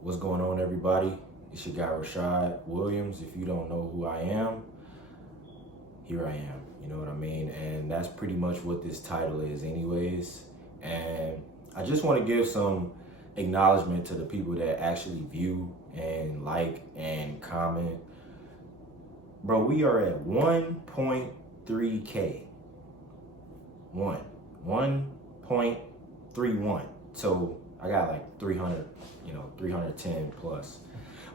What's going on, everybody? It's your guy Rashad Williams. If you don't know who I am, here I am. You know what I mean? And that's pretty much what this title is, anyways. And I just want to give some acknowledgement to the people that actually view and like and comment. Bro, we are at 1.3K. 1.31. So I got like 300, 310 plus.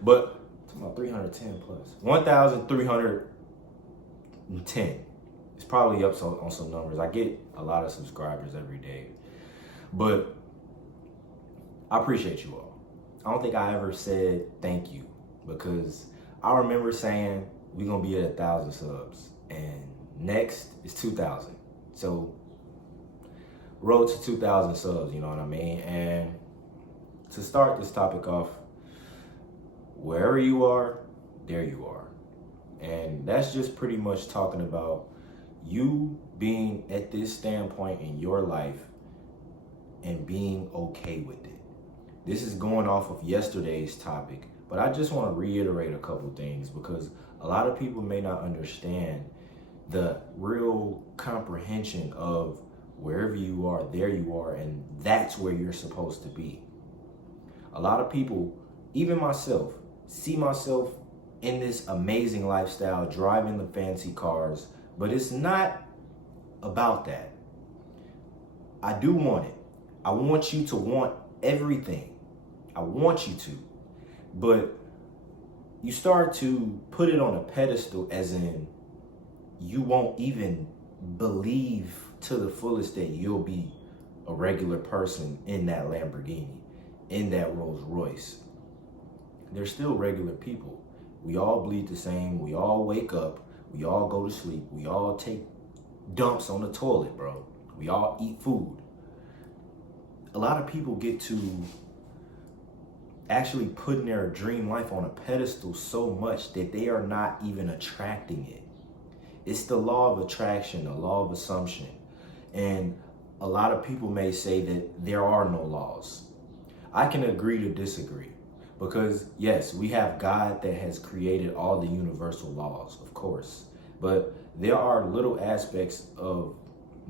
But talking about 310 plus. 1,310. It's probably up on some numbers. I get a lot of subscribers every day. But I appreciate you all. I don't think I ever said thank you, because I remember saying we're gonna be at 1,000 subs and next is 2,000. So road to 2,000 subs, you know what I mean? And to start this topic off, wherever you are, there you are. And that's just pretty much talking about you being at this standpoint in your life and being okay with it. This is going off of yesterday's topic, but I just want to reiterate a couple things because a lot of people may not understand the real comprehension of wherever you are, there you are, and that's where you're supposed to be. A lot of people, even myself, see myself in this amazing lifestyle, driving the fancy cars, but it's not about that. I do want it. I want you to want everything. I want you to. But you start to put it on a pedestal, as in you won't even believe to the fullest that you'll be a regular person in that Lamborghini, in that Rolls Royce. They're still regular people. We all bleed the same. We all wake up. We all go to sleep. We all take dumps on the toilet, bro. We all eat food. A lot of people get to actually putting their dream life on a pedestal so much that they are not even attracting it. It's the law of attraction, the law of assumption. And a lot of people may say that there are no laws. I can agree to disagree, because yes, we have God that has created all the universal laws, of course. But there are little aspects of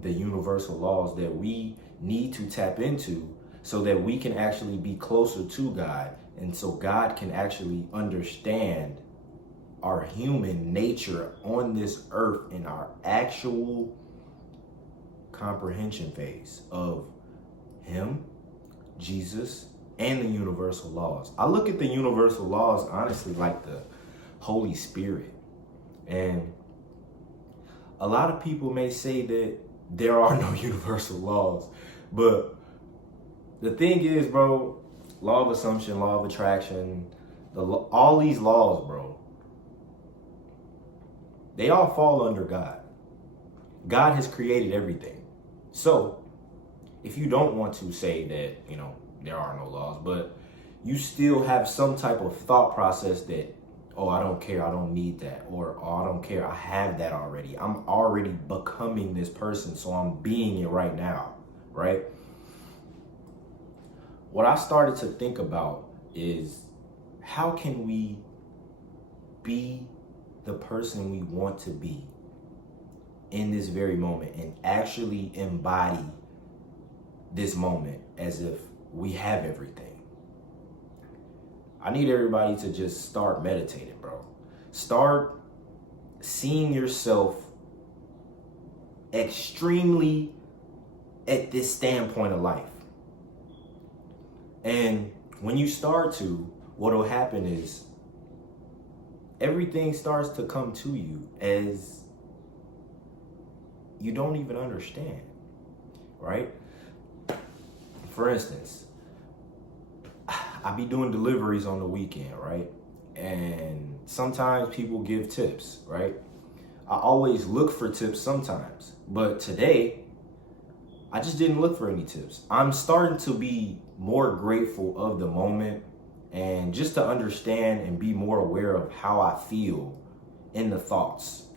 the universal laws that we need to tap into so that we can actually be closer to God, and so God can actually understand our human nature on this earth in our actual comprehension phase of Him, Jesus, and the universal laws. I look at the universal laws honestly like the Holy Spirit. And a lot of people may say that there are no universal laws, but the thing is, bro, law of assumption, law of attraction, all these laws, bro, they all fall under God. God has created everything. So if you don't want to say that, there are no laws, but you still have some type of thought process that, oh, I don't care, I don't need that, or oh, I don't care, I have that already. I'm already becoming this person, so I'm being it right now, right? What I started to think about is, how can we be the person we want to be in this very moment and actually embody this moment as if we have everything? I need everybody to just start meditating, bro. Start seeing yourself extremely at this standpoint of life. And when you start to, what will happen is everything starts to come to you as you don't even understand, right? For instance, I be doing deliveries on the weekend, right? And sometimes people give tips, right? I always look for tips sometimes, but today I just didn't look for any tips. I'm starting to be more grateful of the moment and just to understand and be more aware of how I feel in the thoughts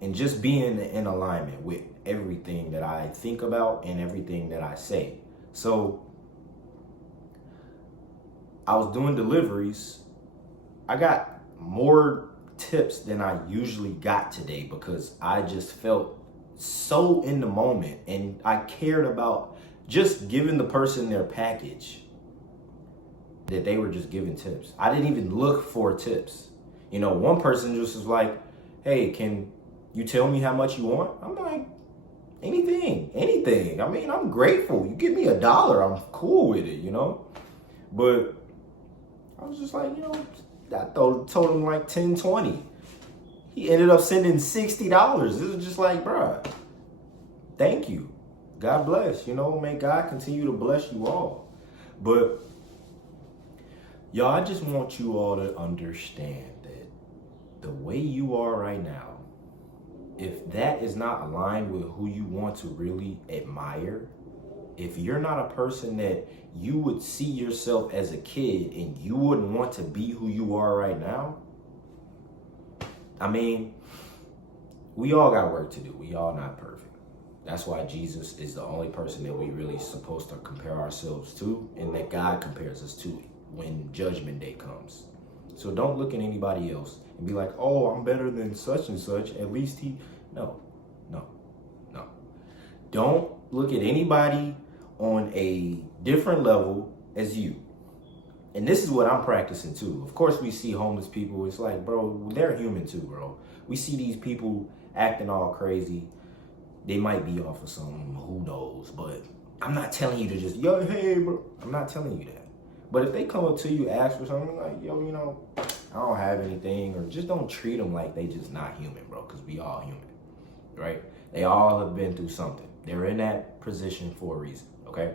and just being in alignment with everything that I think about and everything that I say. So I was doing deliveries. I got more tips than I usually got today because I just felt so in the moment and I cared about just giving the person their package that they were just giving tips. I didn't even look for tips. You know, one person just was like, hey, can you tell me how much you want? I'm like, anything. I mean, I'm grateful. You give me $1, I'm cool with it, you know? But I was just like, you know, I told him like 10, 20. He ended up sending $60. It was just like, bruh, thank you. God bless. You know, may God continue to bless you all. But y'all, I just want you all to understand that the way you are right now, if that is not aligned with who you want to really admire, if you're not a person that you would see yourself as a kid and you wouldn't want to be who you are right now, I mean, we all got work to do. We all not perfect. That's why Jesus is the only person that we really supposed to compare ourselves to, and that God compares us to when judgment day comes. So don't look at anybody else and be like, oh, I'm better than such and such. At least he, no. Don't look at anybody on a different level as you. And this is what I'm practicing too. Of course, we see homeless people. It's like, bro, they're human too, bro. We see these people acting all crazy. They might be off of something, who knows? But I'm not telling you to just, yo, hey, bro. I'm not telling you that. But if they come up to you, ask for something, like, yo, you know, I don't have anything, or just don't treat them like they just not human, bro, because we all human, right? They all have been through something. They're in that position for a reason, okay?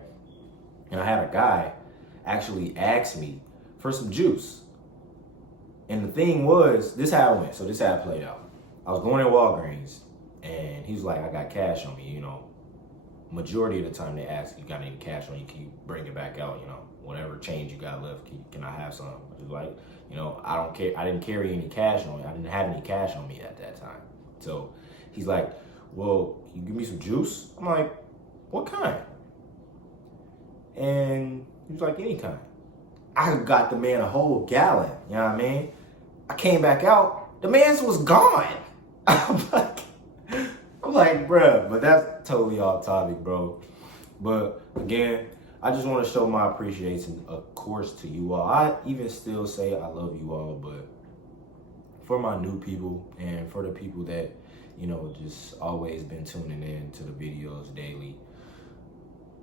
And I had a guy actually ask me for some juice. And the thing was, this how it went. So this how it played out. I was going to Walgreens, and he was like, I got cash on me, you know. Majority of the time they ask, you got any cash on you, can you bring it back out, you know, whatever change you got left, can I have some? I was like, you know, I don't care, I didn't carry any cash on me, I didn't have any cash on me at that time. So he's like, well, can you give me some juice? I'm like, what kind? And he was like, any kind. I got the man a whole gallon, you know what I mean? I came back out, the man's was gone. I'm like, bruh, but that's totally off topic, bro. But again, I just want to show my appreciation, of course, to you all. I even still say I love you all, but for my new people and for the people that, you know, just always been tuning in to the videos daily,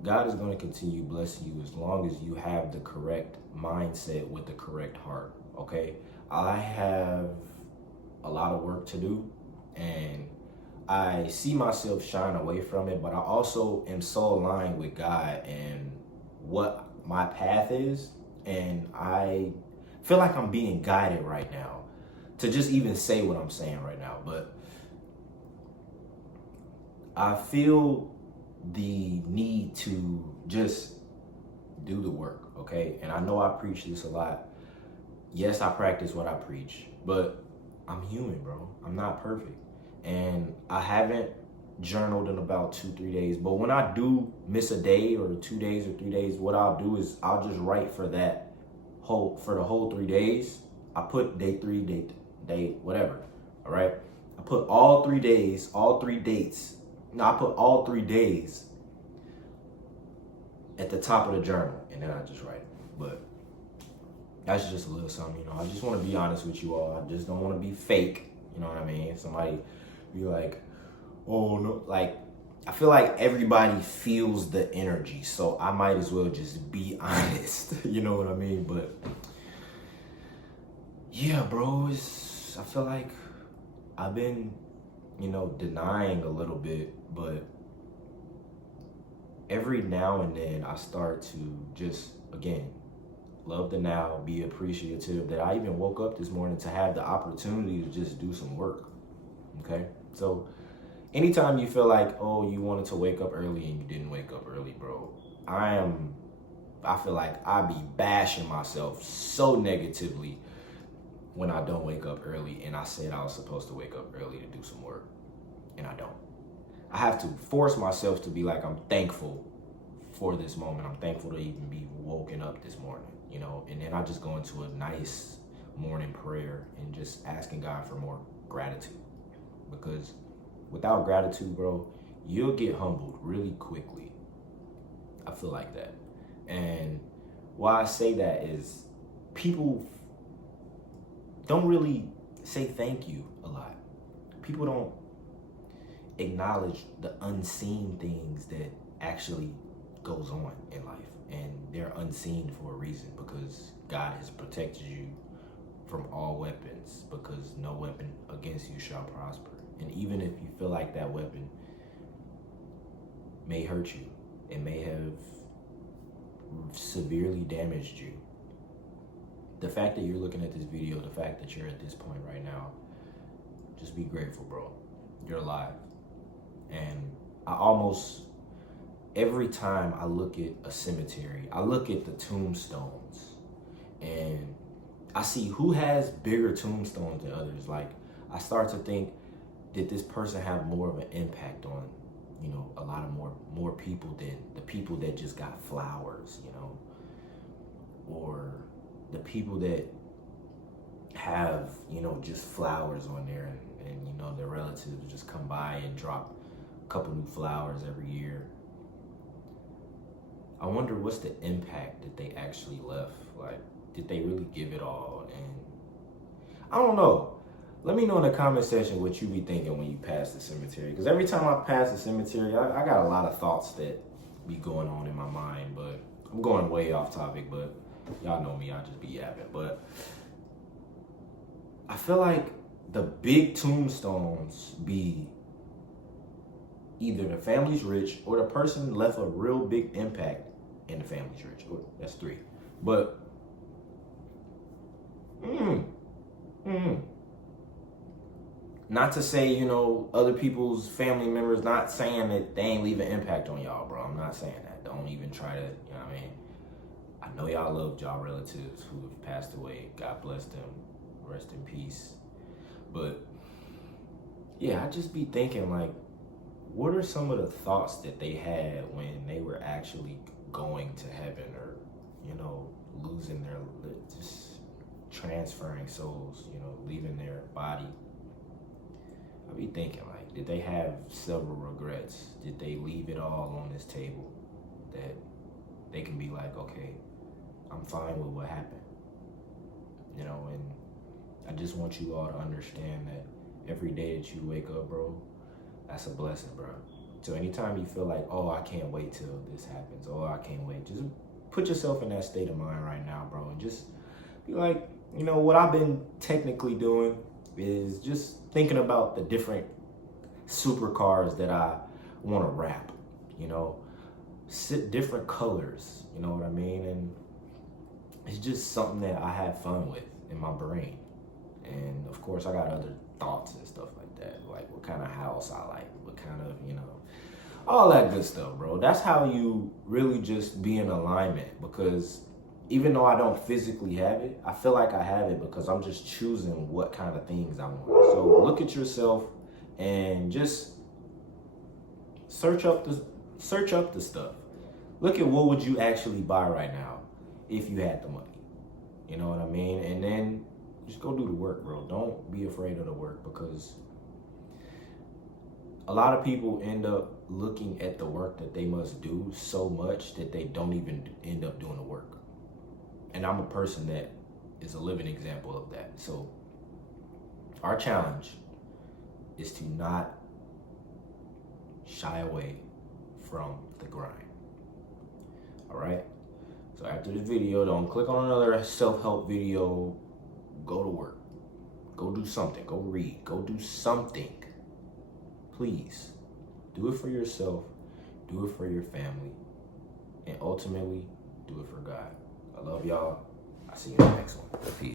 God is going to continue blessing you as long as you have the correct mindset with the correct heart, okay? I have a lot of work to do, and I see myself shying away from it, but I also am so aligned with God and what my path is, and I feel like I'm being guided right now to just even say what I'm saying right now. But I feel the need to just do the work, okay? And I know I preach this a lot. Yes, I practice what I preach, but I'm human, bro. I'm not perfect. And I haven't journaled in about 2-3 days. But when I do miss a day or 2 days or 3 days, what I'll do is I'll just write for the whole 3 days. I put day 3, day whatever. All right. I put all 3 days, all 3 dates. No, I put all 3 days at the top of the journal, and then I just write it. But that's just a little something, you know. I just want to be honest with you all. I just don't want to be fake. You know what I mean? Somebody be like, oh no, like, I feel like everybody feels the energy, so I might as well just be honest. You know what I mean? But yeah, bro, I feel like I've been, you know, denying a little bit, but every now and then I start to just, again, love the now, be appreciative that I even woke up this morning to have the opportunity to just do some work, okay? So anytime you feel like, oh, you wanted to wake up early and you didn't wake up early, bro, I feel like I be bashing myself so negatively when I don't wake up early, and I said I was supposed to wake up early to do some work, and I don't. I have to force myself to be like, I'm thankful for this moment. I'm thankful to even be woken up this morning. you know, and then I just go into a nice morning prayer and just asking God for more gratitude. Because without gratitude, bro, you'll get humbled really quickly. I feel like that. And why I say that is people don't really say thank you a lot. People don't acknowledge the unseen things that actually goes on in life. And they're unseen for a reason, because God has protected you from all weapons, because no weapon against you shall prosper. And even if you feel like that weapon may hurt you, it may have severely damaged you, the fact that you're looking at this video, the fact that you're at this point right now, just be grateful, bro. You're alive. And I almost, every time I look at a cemetery, I look at the tombstones and I see who has bigger tombstones than others. Like, I start to think, did this person have more of an impact on, you know, a lot of more people than the people that just got flowers, you know, or the people that have, you know, just flowers on there, and you know, their relatives just come by and drop a couple new flowers every year. I wonder what's the impact that they actually left. Like, did they really give it all? And I don't know. Let me know in the comment section what you be thinking when you pass the cemetery. Because every time I pass the cemetery, I got a lot of thoughts that be going on in my mind. But I'm going way off topic, but y'all know me, I just be yapping. But I feel like the big tombstones be either the family's rich or the person left a real big impact and the family's rich. That's three. But not to say, you know, other people's family members, not saying that they ain't leave an impact on y'all, bro. I'm not saying that. Don't even try to, you know what I mean? I know y'all loved y'all relatives who have passed away. God bless them. Rest in peace. But yeah, I just be thinking, like, what are some of the thoughts that they had when they were actually going to heaven, or, you know, losing their, just transferring souls, you know, leaving their body? I be thinking, like, did they have several regrets? Did they leave it all on this table that they can be like, okay, I'm fine with what happened, you know? And I just want you all to understand that every day that you wake up, bro, that's a blessing, bro. So anytime you feel like, oh, I can't wait till this happens, oh, I can't wait, just put yourself in that state of mind right now, bro, and just be like, you know, what I've been technically doing is just thinking about the different supercars that I want to wrap, you know, different colors, you know what I mean? And it's just something that I have fun with in my brain. And of course I got other thoughts and stuff like that, like what kind of house I like, what kind of, you know, all that good stuff, bro. That's how you really just be in alignment, because even though I don't physically have it, I feel like I have it because I'm just choosing what kind of things I want. So look at yourself and just search up the stuff. Look at what would you actually buy right now if you had the money. You know what I mean? And then just go do the work, bro. Don't be afraid of the work, because a lot of people end up looking at the work that they must do so much that they don't even end up doing the work. And I'm a person that is a living example of that. So our challenge is to not shy away from the grind. All right? So after this video, don't click on another self-help video. Go to work. Go do something. Go read. Go do something. Please. Do it for yourself. Do it for your family. And ultimately, do it for God. I love y'all. I'll see you in the next one. Peace.